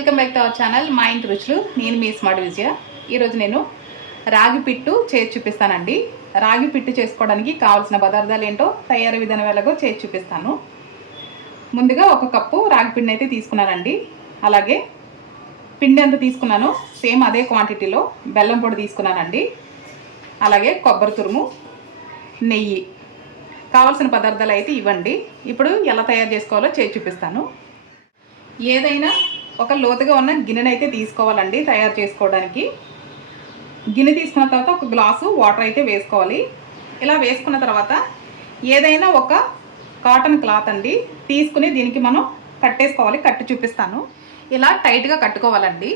Welcome back to our channel మా ఇంటి రుచులు. నేను మీ స్మార్ట్ విజయ. ఈరోజు నేను రాగి పిట్టు చేసి చూపిస్తానండి. రాగి పిట్టు చేసుకోవడానికి కావాల్సిన పదార్థాలు ఏంటో తయారీ విధానం ఎలాగో చేసి చూపిస్తాను. ముందుగా 1 కప్పు రాగి పిండి అయితే తీసుకున్నానండి. అలాగే పిండి ఎంత తీసుకున్నానో సేమ్ అదే క్వాంటిటీలో బెల్లం పొడి తీసుకున్నానండి. అలాగే కొబ్బరి తురుము, నెయ్యి. కావాల్సిన పదార్థాలు అయితే ఇవ్వండి. ఇప్పుడు ఎలా తయారు చేసుకోవాలో చేసి చూపిస్తాను. ఏదైనా ఒక లోతుగా ఉన్న గిన్నెనైతే తీసుకోవాలండి తయారు చేసుకోవడానికి. గిన్నె తీసుకున్న తర్వాత 1 గ్లాసు వాటర్ అయితే వేసుకోవాలి. ఇలా వేసుకున్న తర్వాత ఏదైనా ఒక కాటన్ క్లాత్ అండి తీసుకుని దీనికి మనం కట్టేసుకోవాలి. కట్టి చూపిస్తాను. ఇలా టైట్గా కట్టుకోవాలండి.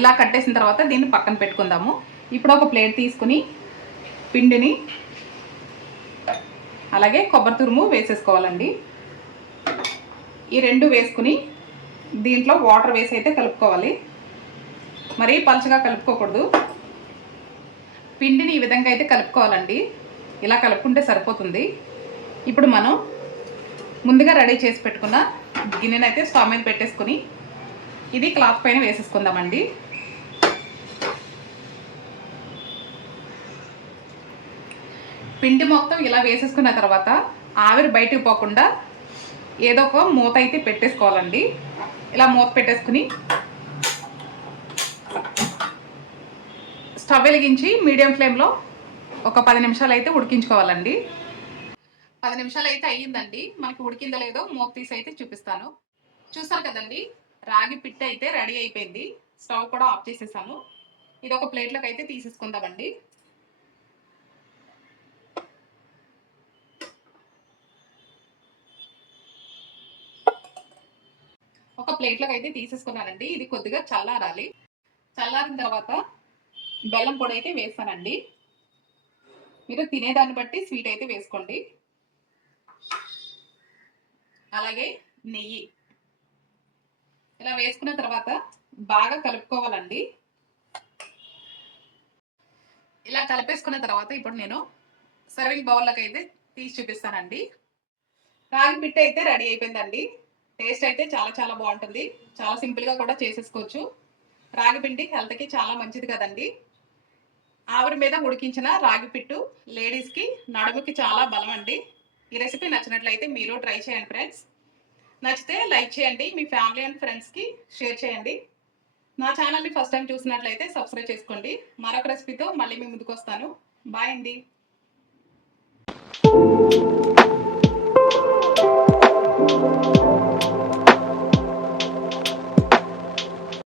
ఇలా కట్టేసిన తర్వాత దీన్ని పక్కన పెట్టుకుందాము. ఇప్పుడు ఒక ప్లేట్ తీసుకుని పిండిని అలాగే కొబ్బరి తురుము వేసేసుకోవాలండి. ఈ 2 వేసుకుని దీంట్లో వాటర్ వేసి అయితే కలుపుకోవాలి. మరీ పలుచగా కలుపుకోకూడదు. పిండిని ఈ విధంగా అయితే కలుపుకోవాలండి. ఇలా కలుపుకుంటే సరిపోతుంది. ఇప్పుడు మనం ముందుగా రెడీ చేసి పెట్టుకున్న గిన్నెను అయితే స్టవ్ మీద పెట్టేసుకుని ఇది క్లాత్ పైన వేసేసుకుందామండి. పిండి మొత్తం ఇలా వేసేసుకున్న తర్వాత ఆవిరి బయటకు పోకుండా ఏదో ఒక మూత అయితే పెట్టేసుకోవాలండి. ఇలా మూత పెట్టేసుకుని స్టవ్ వెలిగించి మీడియం ఫ్లేమ్లో ఒక 10 నిమిషాలు అయితే ఉడికించుకోవాలండి. 10 నిమిషాలు అయితే అయ్యిందండి. మనకి ఉడికిందో లేదో మూత తీసి అయితే చూపిస్తాను. చూస్తారు కదండి, రాగి పిట్ట అయితే రెడీ అయిపోయింది. స్టవ్ కూడా ఆఫ్ చేసేసాను. ఇది ఒక ప్లేట్లోకి అయితే తీసేసుకుందామండి. ఒక ప్లేట్లోకి అయితే తీసేసుకున్నానండి. ఇది కొద్దిగా చల్లారాలి. చల్లారిన తర్వాత బెల్లం పొడి అయితే వేస్తానండి. మీరు తినేదాన్ని బట్టి స్వీట్ అయితే వేసుకోండి. అలాగే నెయ్యి ఇలా వేసుకున్న తర్వాత బాగా కలుపుకోవాలండి. ఇలా కలిపేసుకున్న తర్వాత ఇప్పుడు నేను సర్వింగ్ బౌల్లోకి అయితే తీసి చూపిస్తానండి. రాగి పిట్ట అయితే రెడీ అయిపోయిందండి. టేస్ట్ అయితే చాలా బాగుంటుంది. చాలా సింపుల్గా కూడా చేసేసుకోవచ్చు. రాగి పిండి హెల్త్కి చాలా మంచిది కదండి. ఆవిరి మీద ఉడికించిన రాగి పిట్టు లేడీస్కి నడుముకి చాలా బలం అండి. ఈ రెసిపీ నచ్చినట్లయితే మీరు ట్రై చేయండి ఫ్రెండ్స్. నచ్చితే లైక్ చేయండి, మీ ఫ్యామిలీ అండ్ ఫ్రెండ్స్కి షేర్ చేయండి. నా ఛానల్ని ఫస్ట్ టైం చూసినట్లయితే సబ్స్క్రైబ్ చేసుకోండి. మరొక రెసిపీతో మళ్ళీ మీ ముందుకు వస్తాను. బాయ్ అండి.